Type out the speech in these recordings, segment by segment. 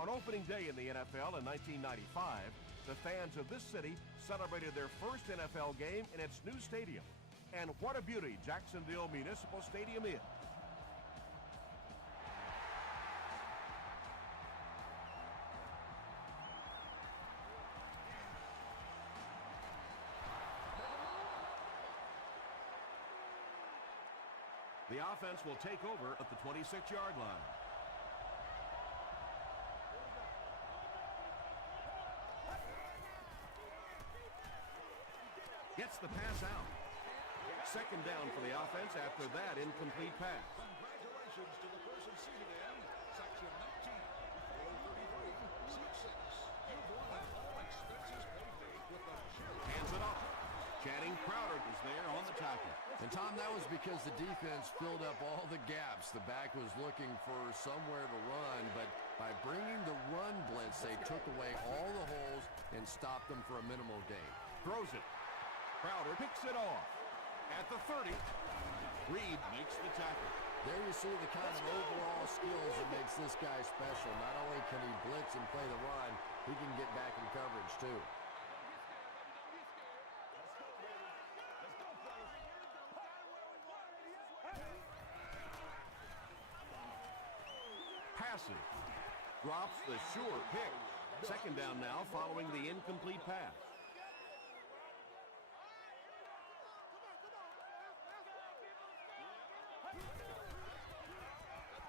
On opening day in the NFL in 1995, the fans of this city celebrated their first NFL game in its new stadium. And what a beauty Jacksonville Municipal Stadium is. The offense will take over at the 26-yard line. Gets the pass out. Second down for the offense after that incomplete pass. Congratulations to the person seated in section 19, row 33, seat 6. You've won an all-expenses paid date with the Jaguars. Hands it off. Channing Crowder is there on the tackle. And, Tom, that was because the defense filled up all the gaps. The back was looking for somewhere to run, but by bringing the run blitz, they took away all the holes and stopped them for a minimal gain. Throws it. Crowder picks it off. At the 30, Reed makes the tackle. There you see the kind of overall skills that makes this guy special. Not only can he blitz and play the run, he can get back in coverage too. Passes. Drops the sure pick. Second down now following the incomplete pass.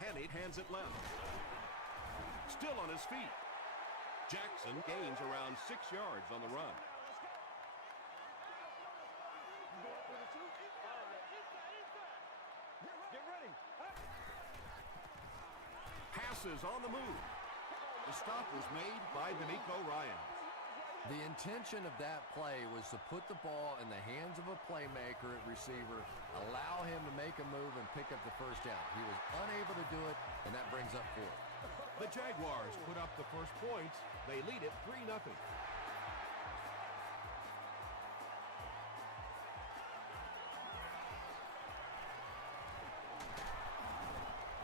Hennig hands it left. Still on his feet. Jackson gains around 6 yards on the run. Get ready. Passes on the move. The stop was made by D'Amico Ryan. The intention of that play was to put the ball in the hands of a playmaker at receiver, allow him to make a move and pick up the first down. He was unable to do it, and that brings up 4. The Jaguars put up the first points. They lead it 3-0.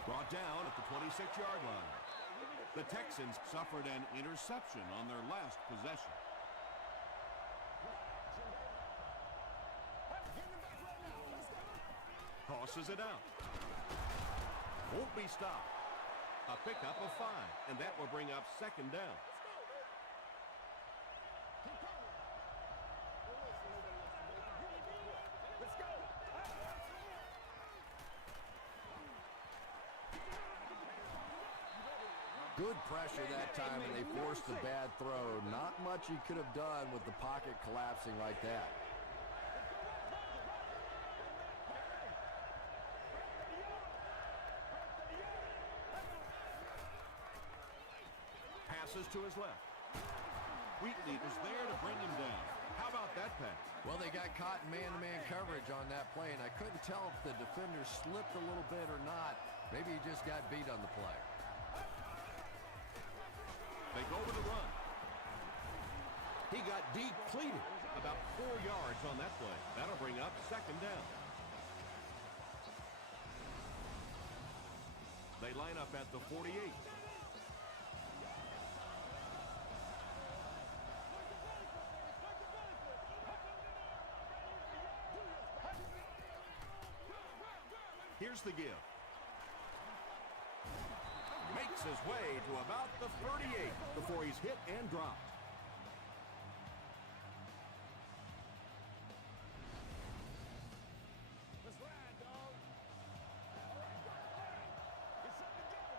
Brought down at the 26-yard line. The Texans suffered an interception on their last possession. Tosses it out. Won't be stopped. A pickup of 5, and that will bring up second down. Good pressure that time, and they forced a bad throw. Not much he could have done with the pocket collapsing like that. Passes to his left. Wheatley is there to bring him down. How about that pass? Well, they got caught in man-to-man coverage on that play, and I couldn't tell if the defender slipped a little bit or not. Maybe he just got beat on the play. They go with the run. He got depleted. About 4 yards on that play. That'll bring up second down. They line up at the 48. Here's the give. Makes his way to about the 38 before he's hit and dropped. Let's ride, dog. All right, go. Get something to go.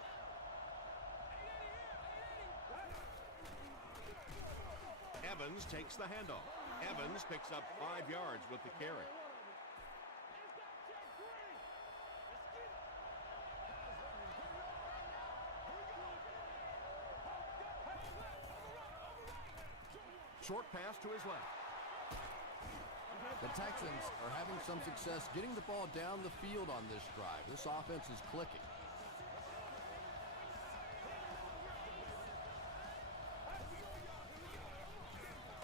Evans takes the handoff. Evans picks up 5 yards with the carry. Short pass to his left. The Texans are having some success getting the ball down the field on this drive. This offense is clicking.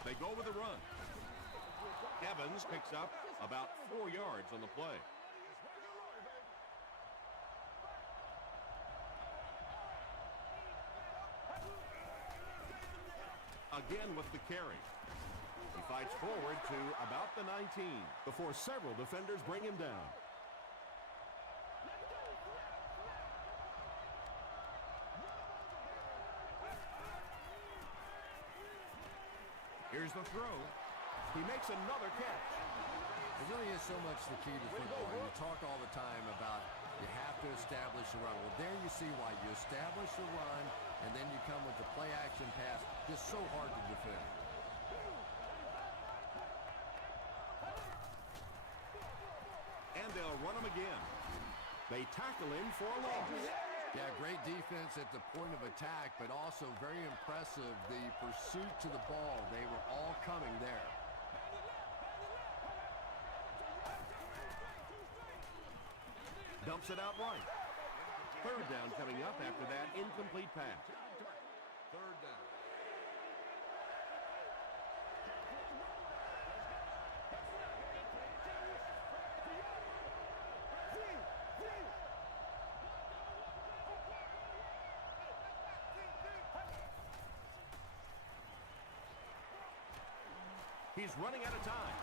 They go with the run. Evans picks up about 4 yards on the play. again with the carry. He fights forward to about the 19 before several defenders bring him down. Here's the throw. He makes another catch. It really is so much the key to football. You talk all the time about you have to establish the run. Well, there you see why. You establish the run, and then you come with the play-action pass. Just so hard to defend. And they'll run him again. They tackle him for a loss. Yeah, great defense at the point of attack, but also very impressive, the pursuit to the ball. They were all coming there. Dumps it out right. Third down coming up after that incomplete pass. Third down. He's running out of time.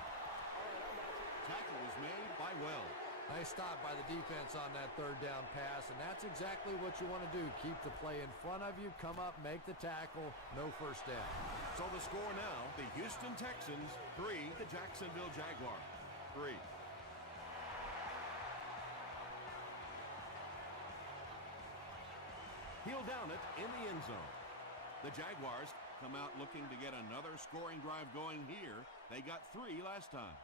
Tackle is made by Wells. Nice stop by the defense on that third down pass, and that's exactly what you want to do. Keep the play in front of you, come up, make the tackle, no first down. So the score now, the Houston Texans 3, the Jacksonville Jaguars 3. He'll down it in the end zone. The Jaguars come out looking to get another scoring drive going here. They got 3 last time.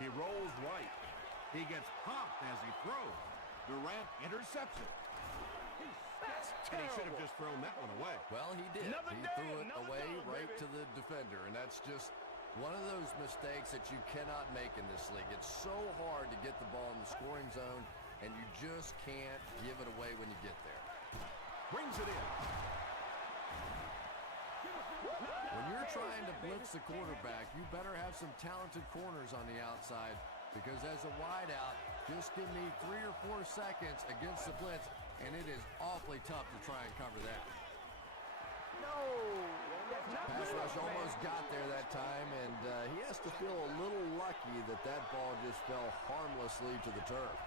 He rolls right. He gets popped as he throws. Durant intercepts it. And he should have just thrown that one away. Well, he did. He threw it away right to the defender, and that's just one of those mistakes that you cannot make in this league. It's so hard to get the ball in the scoring zone, and you just can't give it away when you get there. Brings it in. When you're trying to blitz the quarterback, you better have some talented corners on the outside, because as a wideout, just give me 3 or 4 seconds against the blitz, and it is awfully tough to try and cover that. Pass rush almost got there that time, and he has to feel a little lucky that that ball just fell harmlessly to the turf.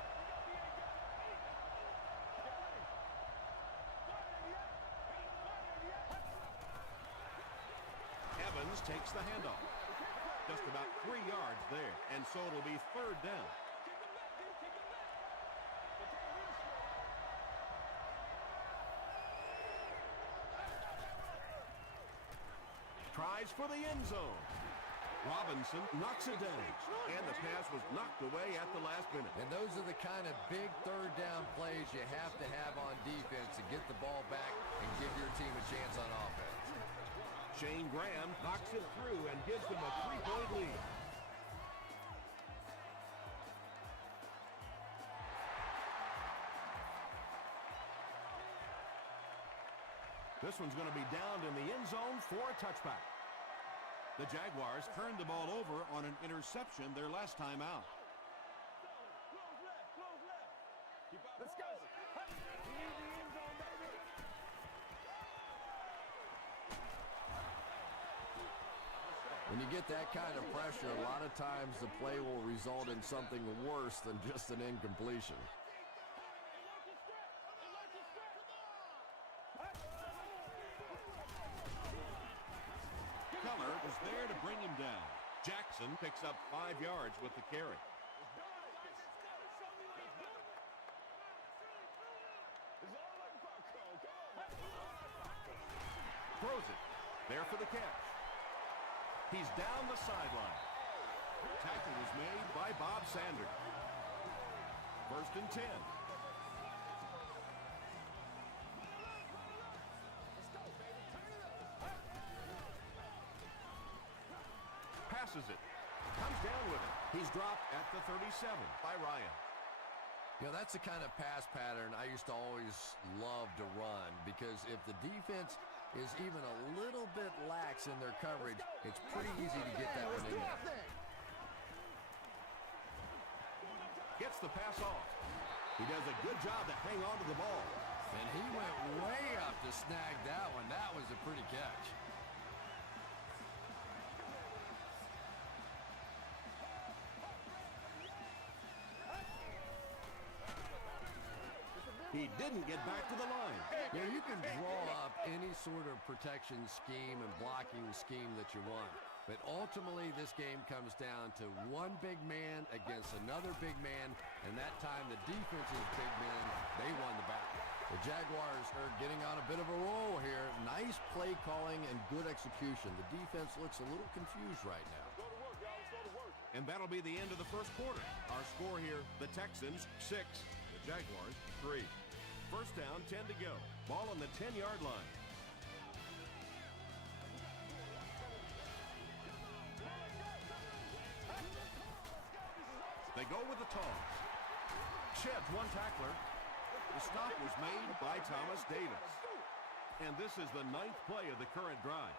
Evans takes the handoff. Just about 3 yards there, and so it'll be third down. Tries for the end zone. Robinson knocks it down, and the pass was knocked away at the last minute. And those are the kind of big third down plays you have to have on defense to get the ball back and give your team a chance on offense. Shane Graham knocks it through and gives them a 3-point lead. This one's going to be down in the end zone for a touchback. The Jaguars turned the ball over on an interception their last time out. Let's go. We need the end zone, baby. When you get that kind of pressure, a lot of times the play will result in something worse than just an incompletion. Keller was there to bring him down. Jackson picks up 5 yards with the carry. Throws it. There for the catch. He's down the sideline. Tackle was made by Bob Sanders. 1st and 10. Passes it. Comes down with it. He's dropped at the 37 by Ryan. You know, that's the kind of pass pattern I used to always love to run, because if the defense is even a little bit lax in their coverage, it's pretty easy to get that one in there. Gets the pass off. He does a good job to hang on to the ball. And he went way up to snag that one. That was a pretty catch. He didn't get back to the line. Yeah, you can draw up any sort of protection scheme and blocking scheme that you want. But ultimately, this game comes down to one big man against another big man. And that time, the defense's big men, they won the battle. The Jaguars are getting on a bit of a roll here. Nice play calling and good execution. The defense looks a little confused right now. Go to work, guys. Go to work. And that'll be the end of the first quarter. Our score here, the Texans 6, the Jaguars 3. First down, 10 to go. Ball on the 10-yard line. They go with the toss. Sheds one tackler. The stop was made by Thomas Davis. And this is the 9th play of the current drive.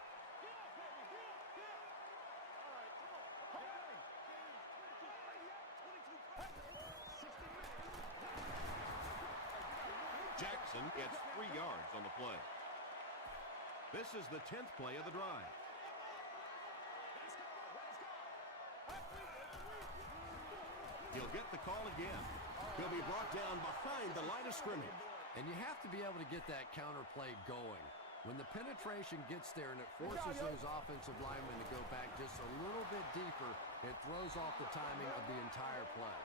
Jackson gets 3 yards on the play. This is the 10th play of the drive. He'll get the call again. He'll be brought down behind the line of scrimmage. And you have to be able to get that counter play going. When the penetration gets there and it forces those offensive linemen to go back just a little bit deeper, it throws off the timing of the entire play.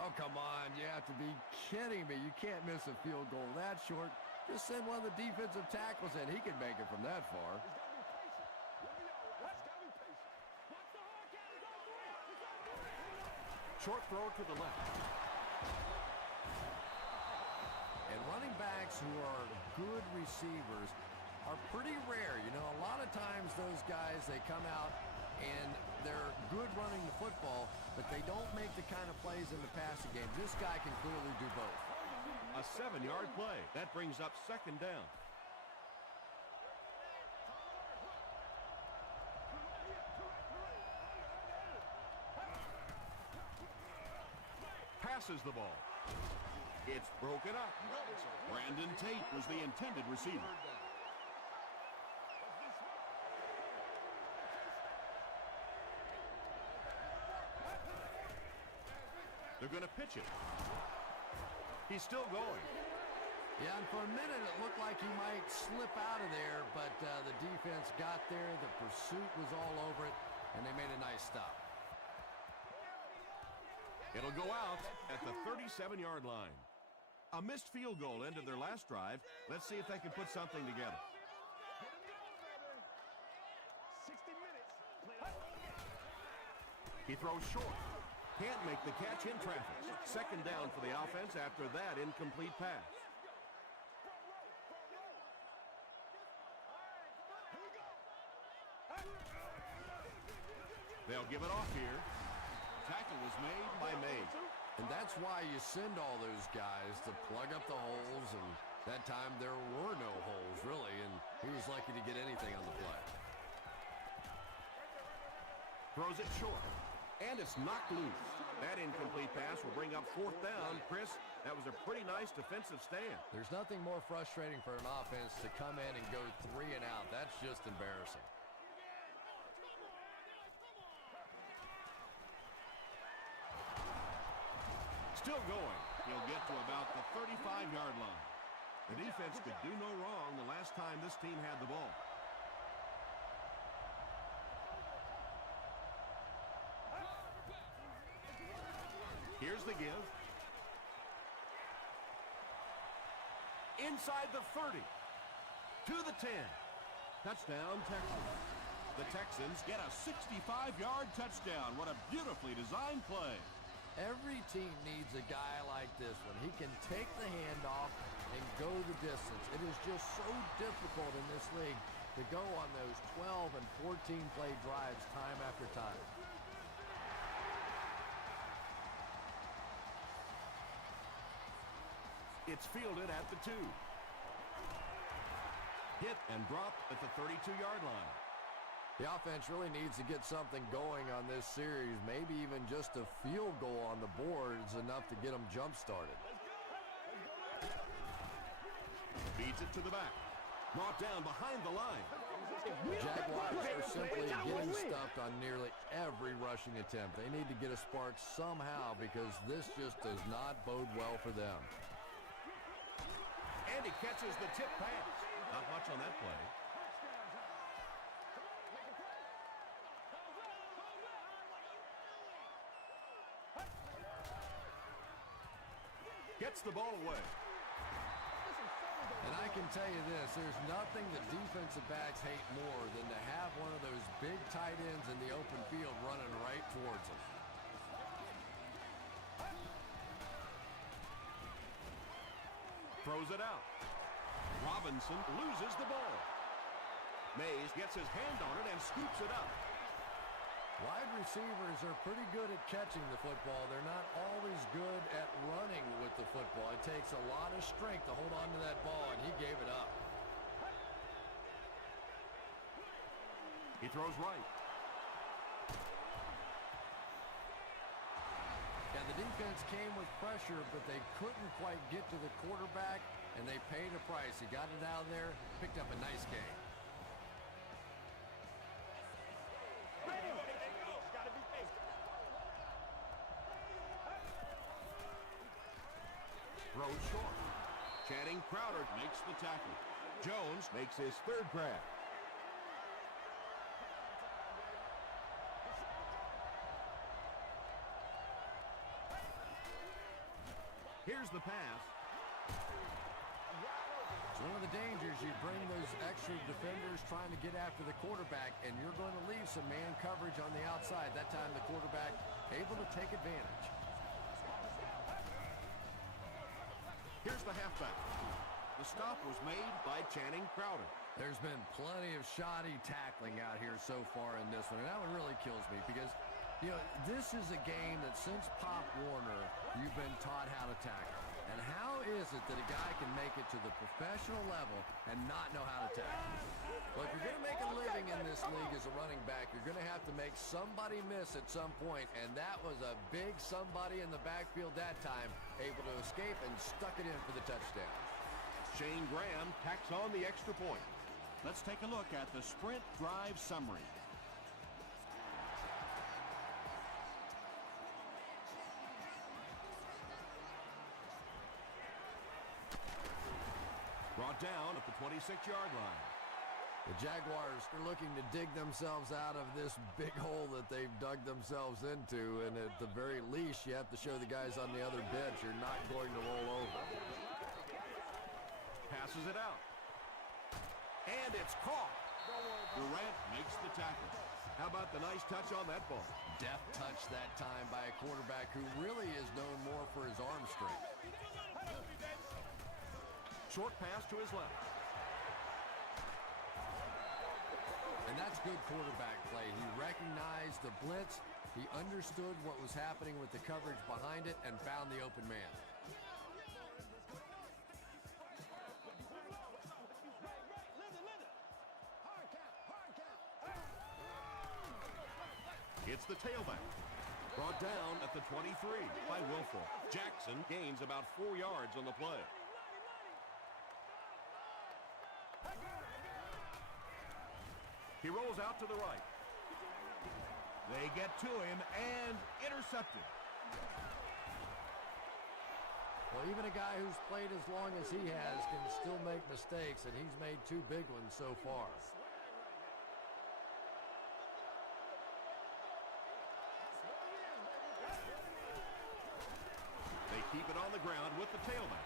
Oh, come on. You have to be kidding me. You can't miss a field goal that short. Just send one of the defensive tackles in. He can make it from that far. Short throw to the left. And running backs who are good receivers are pretty rare. You know, a lot of times those guys, they come out and they're good running the football, but they don't make the kind of plays in the passing game. This guy can clearly do both. A 7-yard play. That brings up second down. Passes the ball. It's broken up. Brandon Tate was the intended receiver. They're going to pitch it. He's still going. Yeah, and for a minute it looked like he might slip out of there, but the defense got there. The pursuit was all over it, and they made a nice stop. It'll go out at the 37-yard line. A missed field goal ended their last drive. Let's see if they can put something together. 60 minutes. He throws short. Can't make the catch in traffic. Second down for the offense after that incomplete pass. They'll give it off here. Tackle was made by May. And that's why you send all those guys to plug up the holes, and that time there were no holes, really, and he was lucky to get anything on the play. Throws it short, and it's knocked loose. That incomplete pass will bring up fourth down. Chris, that was a pretty nice defensive stand. There's nothing more frustrating for an offense to come in and go 3 and out. That's just embarrassing. Still going. He'll get to about the 35-yard line. The defense could do no wrong the last time this team had the ball. Here's the give. Inside the 30. To the 10. Touchdown, Texans. The Texans get a 65-yard touchdown. What a beautifully designed play. Every team needs a guy like this one. He can take the handoff and go the distance. It is just so difficult in this league to go on those 12 and 14-play drives time after time. It's fielded at the 2. Hit and dropped at the 32-yard line. The offense really needs to get something going on this series. Maybe even just a field goal on the board is enough to get them jump-started. Feeds it to the back. Brought down behind the line. The Jaguars are simply getting stuffed on nearly every rushing attempt. They need to get a spark somehow because this just does not bode well for them. And he catches the tip pass. Not much on that play. Gets the ball away. And I can tell you this, there's nothing that defensive backs hate more than to have one of those big tight ends in the open field running right towards them. Throws it out. Robinson loses the ball. Mays gets his hand on it and scoops it up. Wide receivers are pretty good at catching the football. They're not always good at running with the football. It takes a lot of strength to hold on to that ball, and he gave it up. He throws right. Yeah, the defense came with pressure, but they couldn't quite get to the quarterback, and they paid a price. He got it out there, picked up a nice game. Throws short. Channing Crowder makes the tackle. Jones makes his third grab. Here's the pass. It's one of the dangers. You bring those extra defenders trying to get after the quarterback, and you're going to leave some man coverage on the outside. That time the quarterback able to take advantage. Here's the halfback. The stop was made by Channing Crowder. There's been plenty of shoddy tackling out here so far in this one, and that one really kills me because, you know, this is a game that since Pop Warner, you've been taught how to tackle. And how is it that a guy can make it to the professional level and not know how to tackle? Well, if you're going to make a living in this league as a running back, you're going to have to make somebody miss at some point, and that was a big somebody in the backfield that time, able to escape and stuck it in for the touchdown. Shane Graham tacks on the extra point. Let's take a look at the sprint drive summary. Brought down at the 26-yard line. The Jaguars are looking to dig themselves out of this big hole that they've dug themselves into, and at the very least, you have to show the guys on the other bench you're not going to roll over. Passes it out. And it's caught. Durant makes the tackle. How about the nice touch on that ball? Deft touch that time by a quarterback who really is known more for his arm strength. Short pass to his left. And that's good quarterback play. He recognized the blitz. He understood what was happening with the coverage behind it and found the open man. It's the tailback. Brought down at the 23 by Wilford. Jackson gains about 4 yards on the play. He rolls out to the right. They get to him and intercepted. Well, even a guy who's played as long as he has can still make mistakes, and he's made 2 big ones so far. They keep it on the ground with the tailback.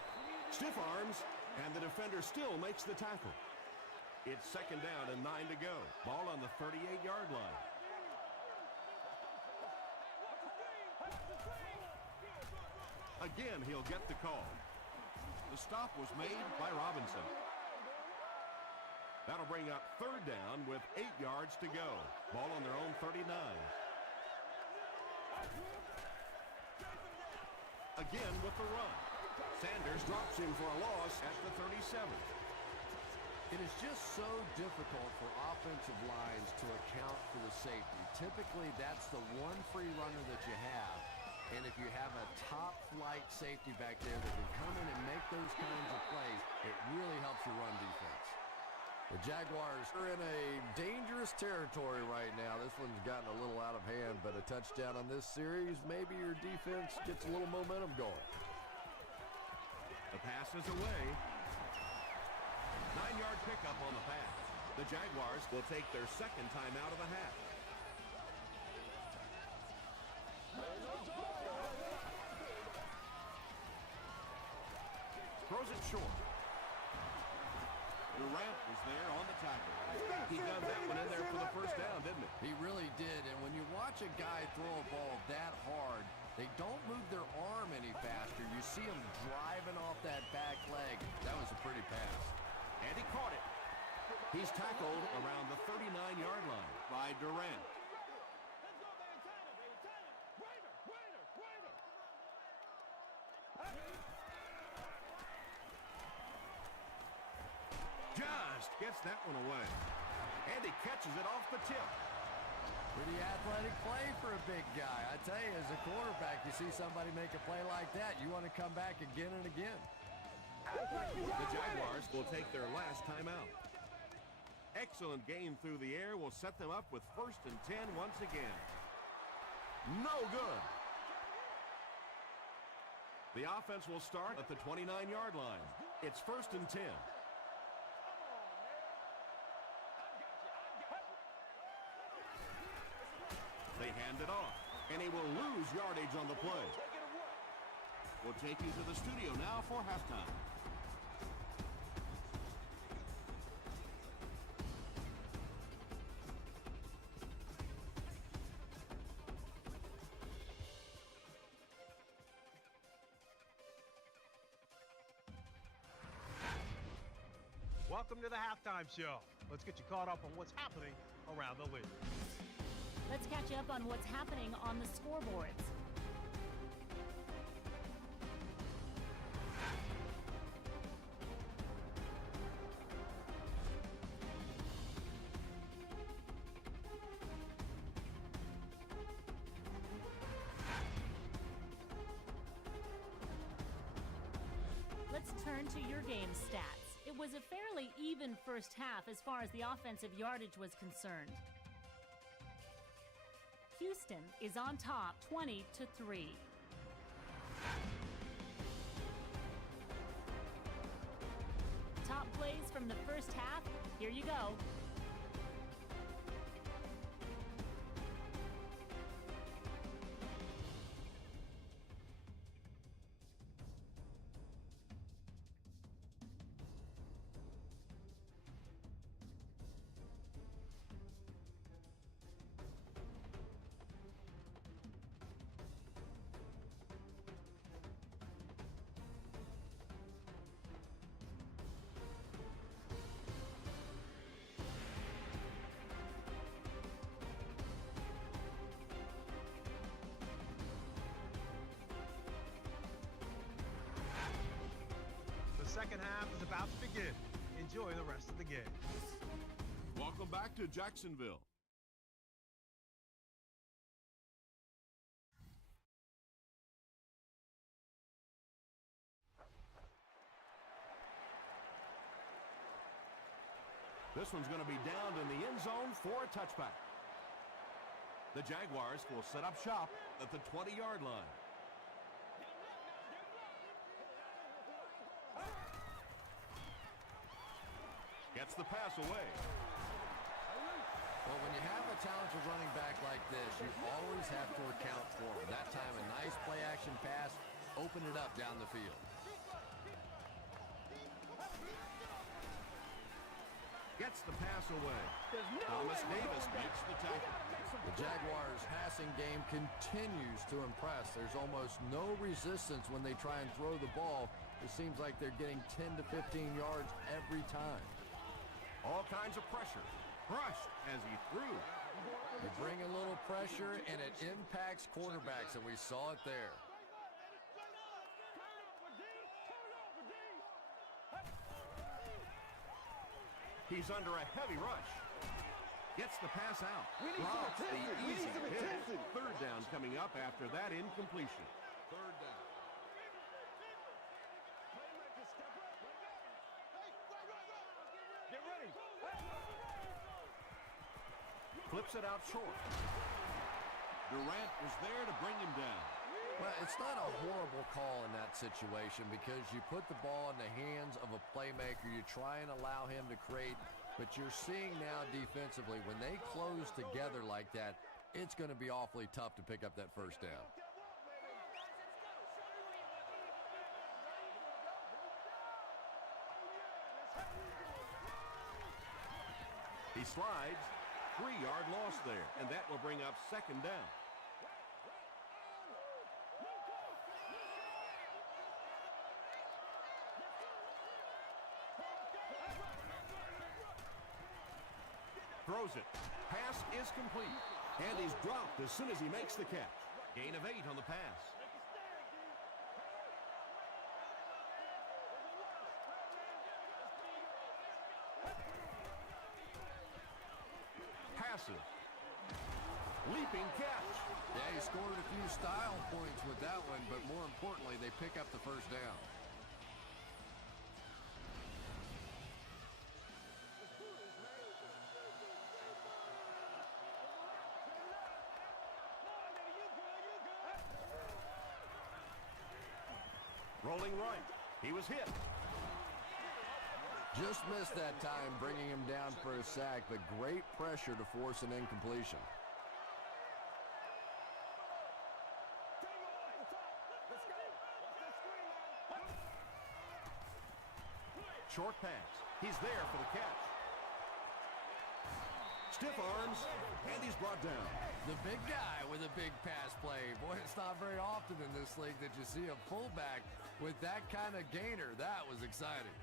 Stiff arms, and the defender still makes the tackle. It's second down and 9 to go. Ball on the 38-yard line. Again, he'll get the call. The stop was made by Robinson. That'll bring up third down with 8 yards to go. Ball on their own 39. Again with the run. Sanders drops him for a loss at the 37. It is just so difficult for offensive lines to account for the safety. Typically, that's the one free runner that you have. And if you have a top-flight safety back there that can come in and make those kinds of plays, it really helps your run defense. The Jaguars are in a dangerous territory right now. This one's gotten a little out of hand, but a touchdown on this series, maybe your defense gets a little momentum going. The pass is away. 9-yard pickup on the pass. The Jaguars will take their second time out of the half. Throws it short. Durant was there on the tackle. He got that one in there for the first down, didn't he? He really did, and when you watch a guy throw a ball that hard, they don't move their arm any faster. You see him driving off that back leg. That was a pretty pass. And he caught it. He's tackled around the 39-yard line by Durant. Just gets that one away. And he catches it off the tip. Pretty athletic play for a big guy. I tell you, as a quarterback, you see somebody make a play like that, you want to come back again and again. The Jaguars will take their last timeout. Excellent game through the air will set them up with 1st and 10 once again. No good. The offense will start at the 29-yard line. It's 1st and 10. They hand it off, and he will lose yardage on the play. We'll take you to the studio now for halftime. Welcome to the halftime show. Let's get you caught up on what's happening around the league. Let's catch up on what's happening on the scoreboards. Let's turn to your game stats. It was a fairly even first half as far as the offensive yardage was concerned. Houston is on top 20-3. Top plays from the first half. Here you go. The second half is about to begin. Enjoy the rest of the game. Welcome back to Jacksonville. This one's going to be down in the end zone for a touchback. The Jaguars will set up shop at the 20-yard line. Gets the pass away. Well, when you have a talented running back like this, you always have to account for him. That time, a nice play-action pass, open it up down the field. Gets the pass away. Thomas Davis makes the tackle. The Jaguars' passing game continues to impress. There's almost no resistance when they try and throw the ball. It seems like they're getting 10 to 15 yards every time. All kinds of pressure. Crushed as he threw. You bring a little pressure, and it impacts quarterbacks, and we saw it there. He's under a heavy rush. Gets the pass out. Drops the easy hit. Third down coming up after that incompletion. Third down. Get ready. Flips it out short. Durant was there to bring him down. Well, it's not a horrible call in that situation because you put the ball in the hands of a playmaker. You try and allow him to create, but you're seeing now defensively when they close together like that, it's going to be awfully tough to pick up that first down. He slides. 3-yard loss there, and that will bring up second down. Throws it. Pass is complete. And he's dropped as soon as he makes the catch. Gain of 8 on the pass. Passes. Leaping catch. Yeah, he scored a few style points with that one, but more importantly, they pick up the first down. Rolling right. He was hit. Just missed that time, bringing him down for a sack, but great pressure to force an incompletion. Short pass. He's there for the catch. Stiff arms, and he's brought down. The big guy with a big pass play. Boy, it's not very often in this league that you see a fullback with that kind of gainer. That was exciting.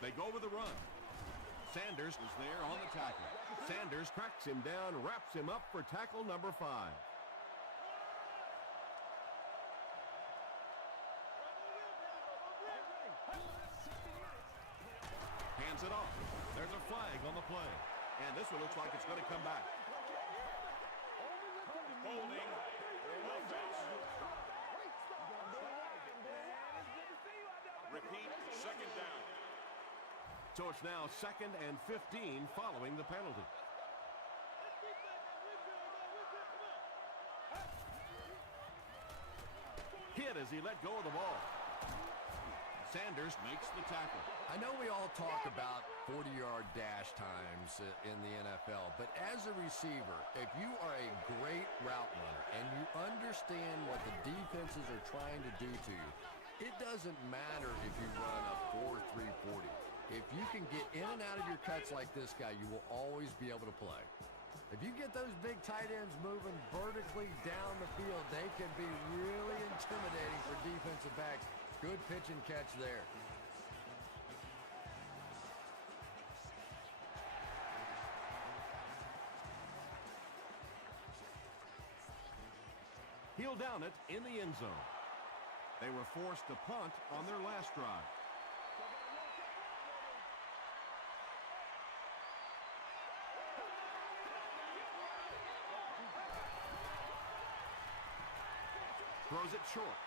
They go with the run. Sanders is there on the tackle. Sanders cracks him down, wraps him up for tackle number 5. Hands it off. There's a flag on the play. And this one looks like it's going to come back. Holding. Offense. Repeat, second down. So it's now 2nd and 15 following the penalty. Hit as he let go of the ball. Sanders makes the tackle. I know we all talk about 40-yard dash times in the NFL, but as a receiver, if you are a great route runner and you understand what the defenses are trying to do to you, it doesn't matter if you run a 4.340. If you can get in and out of your cuts like this guy, you will always be able to play. If you get those big tight ends moving vertically down the field, they can be really intimidating for defensive backs. Good pitch and catch there. He'll down it in the end zone. They were forced to punt on their last drive. Throws it short.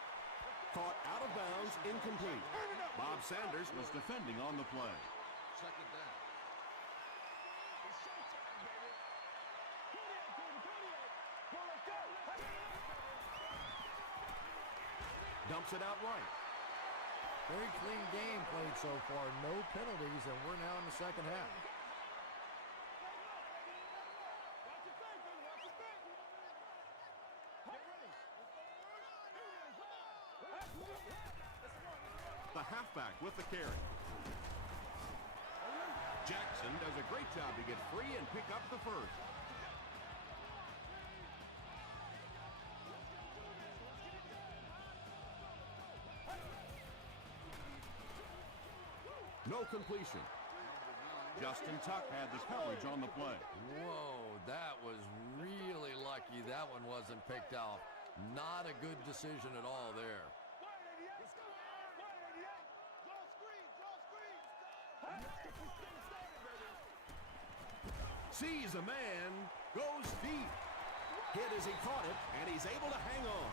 Caught out of bounds, incomplete. Bob Sanders was defending on the play. Second down. Dumps it out right. Very clean game played so far. No penalties, and we're now in the second half. The halfback with the carry. Jackson does a great job to get free and pick up the first. No completion. Justin Tuck had the coverage on the play. Whoa, That was really lucky that one wasn't picked off. Not a good decision at all there. Sees a man, goes deep. Hit as he caught it, and he's able to hang on.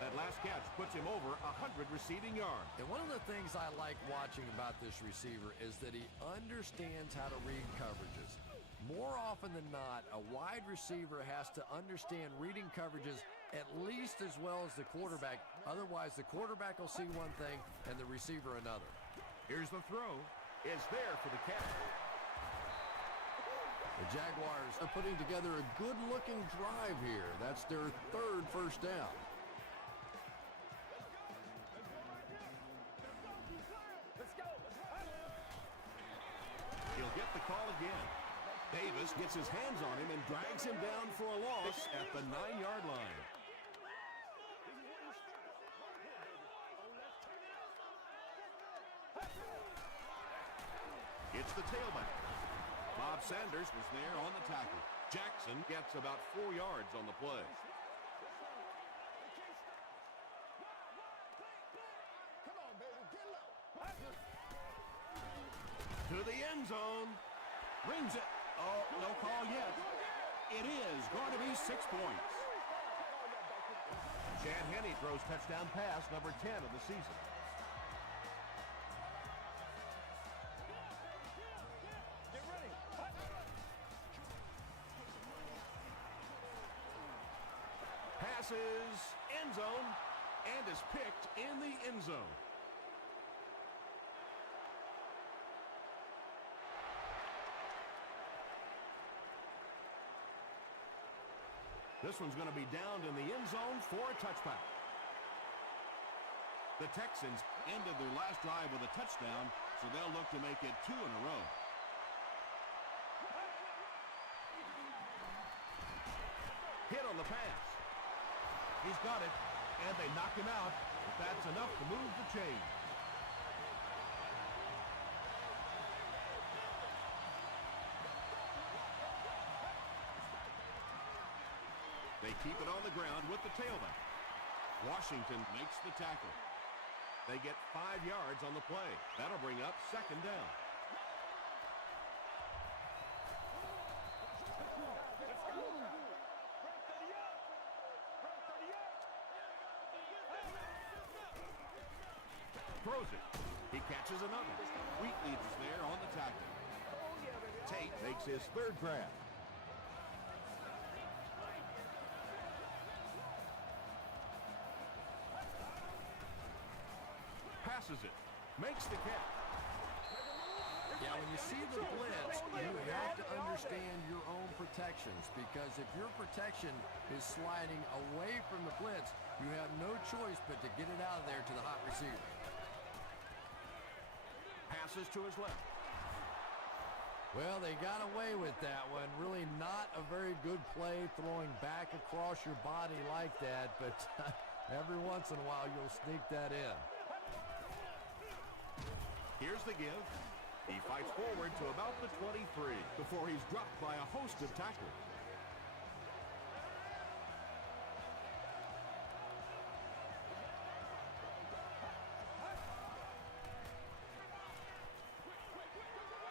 That last catch puts him over 100 receiving yards. And one of the things I like watching about this receiver is that he understands how to read coverages. More often than not, a wide receiver has to understand reading coverages at least as well as the quarterback. Otherwise, the quarterback will see one thing and the receiver another. Here's the throw. It's there for the catch. The Jaguars are putting together a good-looking drive here. That's their third first down. He'll get the call again. Davis gets his hands on him and drags him down for a loss at the 9-yard line. It's the tailback. Bob Sanders was there on the tackle. Jackson gets about 4 yards on the play. To the end zone. Rings it. Oh, no call yet. It is going to be 6 points. Chad Henne throws touchdown pass number 10 of the season. Passes end zone and is picked in the end zone. This one's going to be downed in the end zone for a touchback. The Texans ended their last drive with a touchdown, so they'll look to make it 2 in a row. Hit on the pass. He's got it, and they knock him out, but that's enough to move the chains. They keep it on the ground with the tailback. Washington makes the tackle. They get 5 yards on the play. That'll bring up second down. Throws it. He catches another. Wheatley is there on the tackle. Tate makes his third grab. Passes it. Makes the catch. Yeah, when you see the blitz, you have to understand your own protections, because if your protection is sliding away from the blitz, you have no choice but to get it out of there to the hot receiver. Passes to his left. Well, they got away with that one. Really not a very good play throwing back across your body like that, but every once in a while you'll sneak that in. Here's the give. He fights forward to about the 23 before he's dropped by a host of tacklers.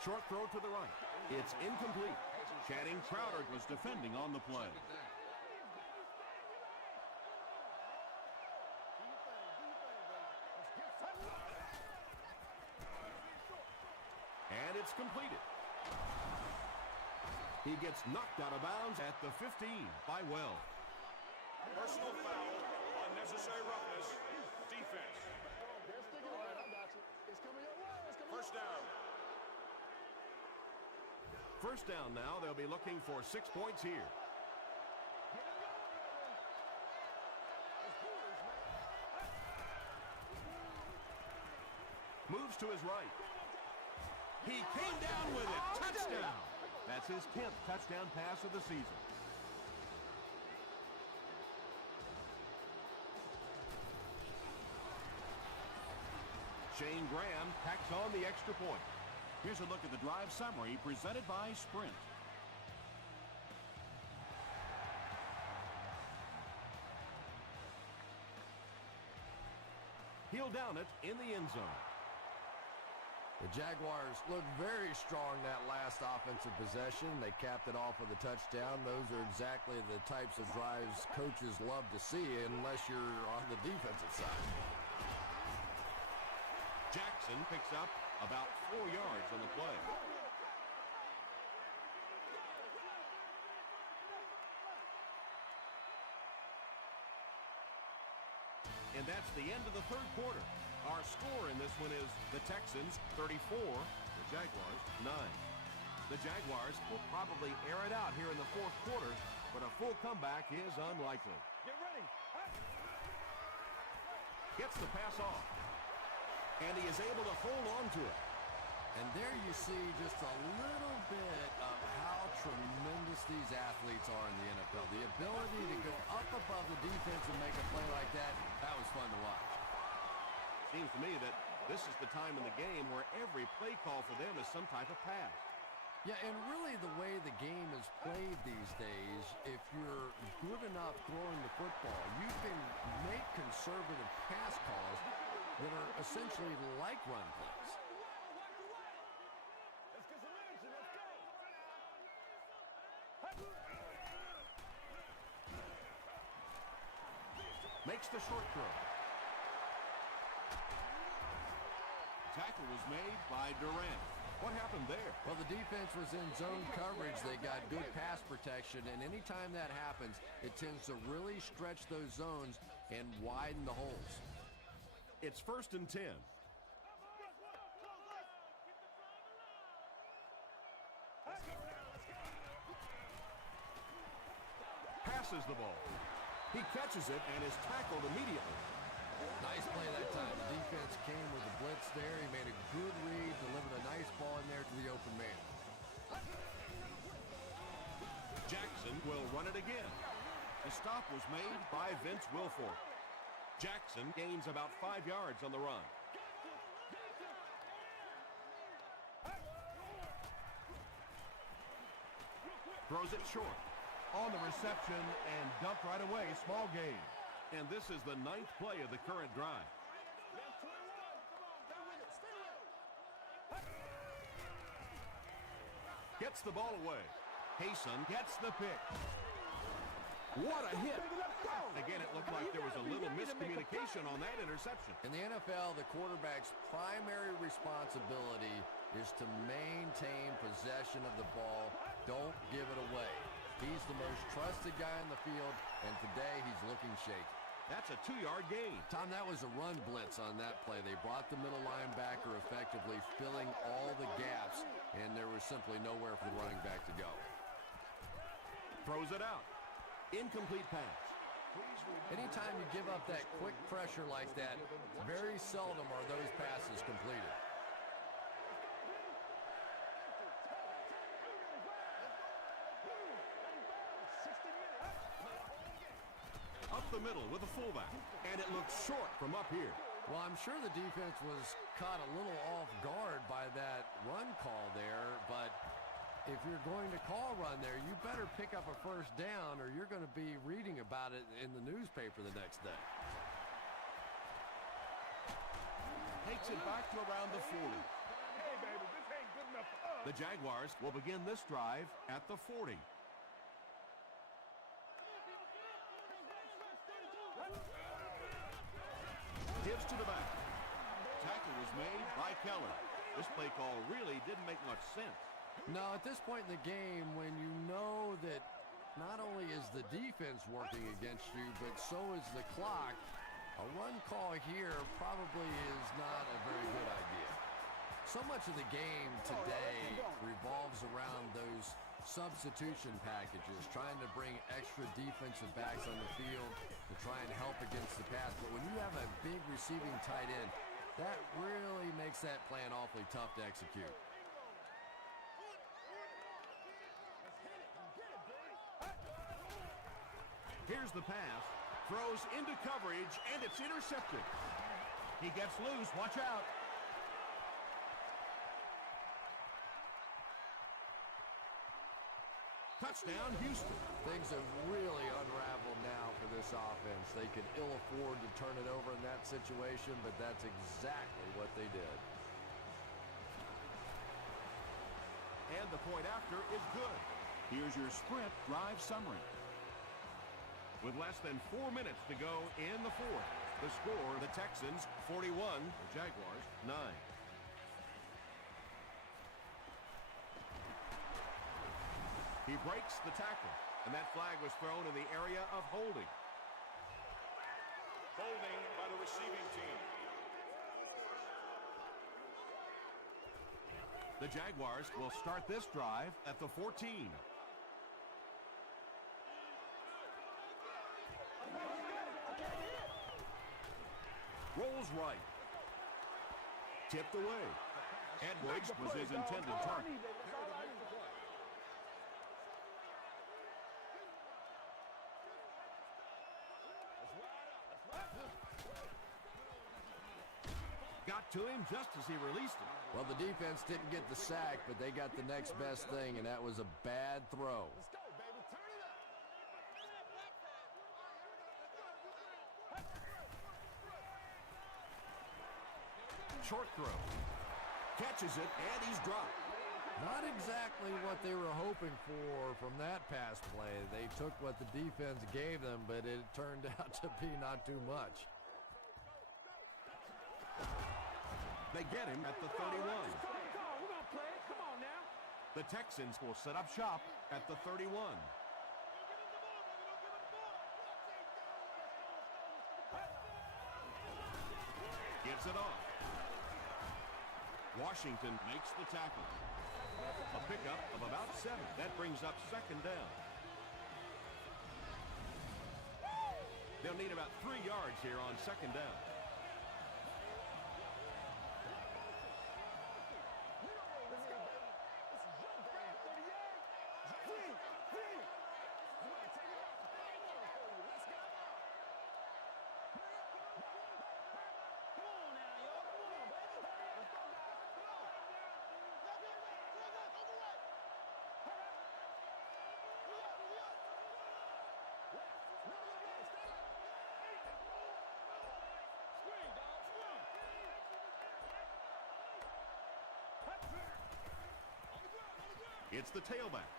Short throw to the right. It's incomplete. Channing Crowder was defending on the play. And it's completed. He gets knocked out of bounds at the 15 by Wells. Personal foul, unnecessary roughness, defense. First down. First down now. They'll be looking for 6 points here. Moves to his right. He came down with it. Touchdown. That's his 10th touchdown pass of the season. Shane Graham tacks on the extra point. Here's a look at the drive summary presented by Sprint. He'll down it in the end zone. The Jaguars looked very strong that last offensive possession. They capped it off with a touchdown. Those are exactly the types of drives coaches love to see unless you're on the defensive side. Jackson picks up about 4 yards on the play. And that's the end of the third quarter. Our score in this one is the Texans 34, the Jaguars 9. The Jaguars will probably air it out here in the fourth quarter, but a full comeback is unlikely. Get ready. Gets the pass off, and he is able to hold on to it. And there you see just a little bit of how tremendous these athletes are in the NFL. The ability to go up above the defense and make a play like that, that was fun to watch. Seems to me that this is the time in the game where every play call for them is some type of pass. Yeah, and really the way the game is played these days, if you're good enough throwing the football, you can make conservative pass calls that are essentially like run plays. Let's get some energy. Let's go. Makes the short throw. Tackle was made by Durant. What happened there? Well, the defense was in zone coverage. They got good pass protection, and anytime that happens, it tends to really stretch those zones and widen the holes. It's 1st and 10. Passes the ball. He catches it and is tackled immediately. Nice play that time. The defense came with the blitz there. He made a good read, delivered a nice ball in there to the open man. Jackson will run it again. The stop was made by Vince Wilfork. Jackson gains about 5 yards on the run. Throws it short. On the reception and dumped right away. Small gain. And this is the 9th play of the current drive. Gets the ball away. Hayson gets the pick. What a hit. Again, it looked like there was a little miscommunication on that interception. In the NFL, the quarterback's primary responsibility is to maintain possession of the ball. Don't give it away. He's the most trusted guy in the field, and today he's looking shaky. That's a 2-yard gain. Tom, that was a run blitz on that play. They brought the middle linebacker effectively, filling all the gaps, and there was simply nowhere for the running back to go. Throws it out. Incomplete pass. Anytime you give up that quick pressure like that, very seldom are those passes completed. Up the middle with a fullback, and it looks short from up here. Well, I'm sure the defense was caught a little off guard by that run call there, but if you're going to call run there, you better pick up a first down or you're going to be reading about it in the newspaper the next day. Takes it back to around the 40. Hey, baby, this ain't good enough for us. The Jaguars will begin this drive at the 40. Gives to the back. Tackle was made by Keller. This play call really didn't make much sense. No, at this point in the game, when you know that not only is the defense working against you, but so is the clock, a run call here probably is not a very good idea. So much of the game today revolves around those substitution packages, trying to bring extra defensive backs on the field to try and help against the pass. But when you have a big receiving tight end, that really makes that plan awfully tough to execute. Here's the pass. Throws into coverage, and it's intercepted. He gets loose. Watch out. Touchdown, Houston. Things have really unraveled now for this offense. They could ill afford to turn it over in that situation, but that's exactly what they did. And the point after is good. Here's your sprint drive summary. With less than 4 minutes to go in the fourth, the score, the Texans 41, the Jaguars 9. He breaks the tackle, and that flag was thrown in the area of holding. Holding by the receiving team. The Jaguars will start this drive at the 14. Rolls right. Tipped away. Edwards was his intended target. Got to him just as he released it. Well, the defense didn't get the sack, but they got the next best thing, and that was a bad throw. Let's go, baby. Turn it up. Short throw. Catches it, and he's dropped. Not exactly what they were hoping for from that pass play. They took what the defense gave them, but it turned out to be not too much. They get him at the 31. Come on, we're going to play it. Come on now. The Texans will set up shop at the 31. Gives it off. Washington makes the tackle. A pickup of about 7. That brings up second down. They'll need about 3 yards here on second down. It's the tailback.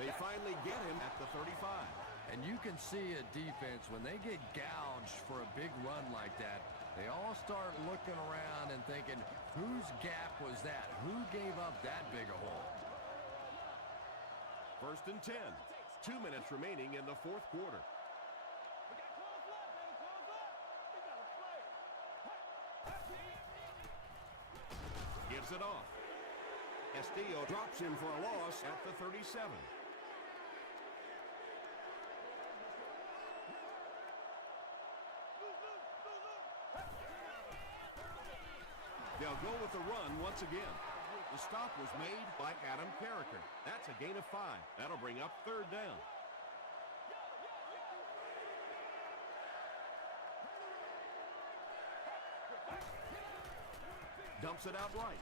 They finally get him at the 35. And you can see a defense, when they get gouged for a big run like that, they all start looking around and thinking, whose gap was that? Who gave up that big a hole? First and 10. 2 minutes remaining in the fourth quarter. Gives it off. Castillo drops him for a loss at the 37. They'll go with the run once again. The stop was made by Adam Carricker. That's a gain of 5. That'll bring up third down. Dumps it out right.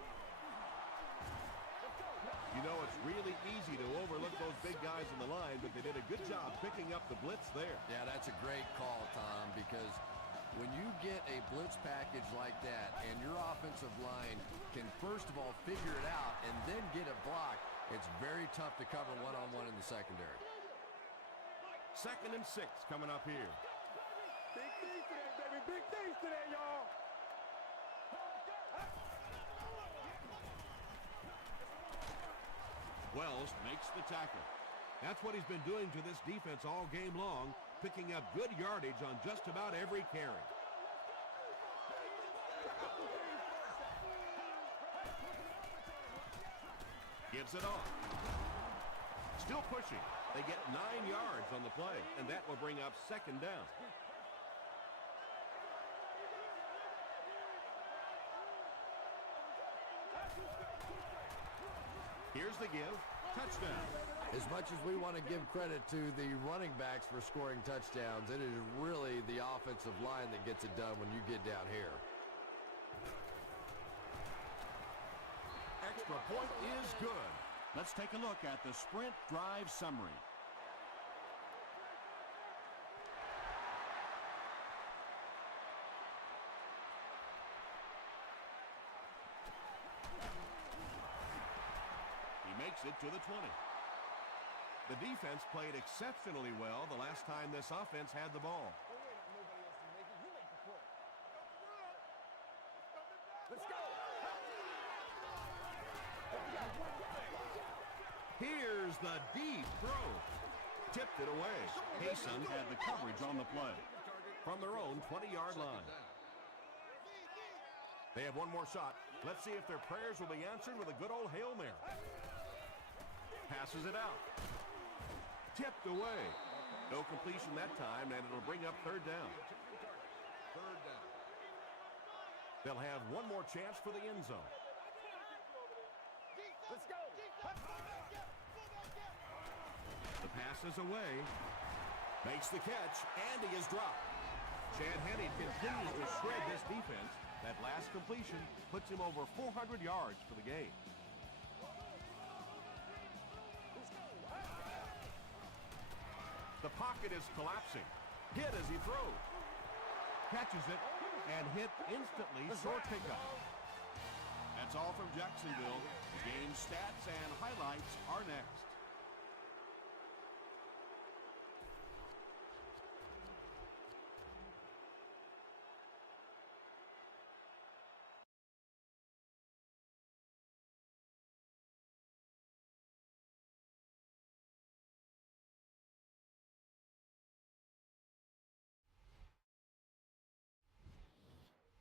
You know, it's really easy to overlook those big guys in the line, but they did a good job picking up the blitz there. Yeah, that's a great call, Tom, because when you get a blitz package like that and your offensive line can first of all figure it out and then get it blocked, it's very tough to cover one-on-one in the secondary. 2nd and 6 coming up here. Big things today, baby. Big things today, y'all. Wells makes the tackle. That's what he's been doing to this defense all game long, picking up good yardage on just about every carry. Gives it off. Still pushing. They get 9 yards on the play, and that will bring up second down. Here's the give. Touchdown. As much as we want to give credit to the running backs for scoring touchdowns, it is really the offensive line that gets it done when you get down here. Extra point is good. Let's take a look at the sprint drive summary. He makes it to the 20. The defense played exceptionally well the last time this offense had the ball. Let's go. Here's the deep throw. Tipped it away. Payson had the coverage on the play. From their own 20-yard line. They have one more shot. Let's see if their prayers will be answered with a good old Hail Mary. Passes it out. Tipped away. No completion that time, and it'll bring up third down. Third down. They'll have one more chance for the end zone. Let's go. The pass is away. Makes the catch, and he is dropped. Chad Henne continues to shred this defense. That last completion puts him over 400 yards for the game. The pocket is collapsing. Hit as he throws. Catches it and hit instantly. Short pickup. That's all from Jacksonville. Game stats and highlights are next.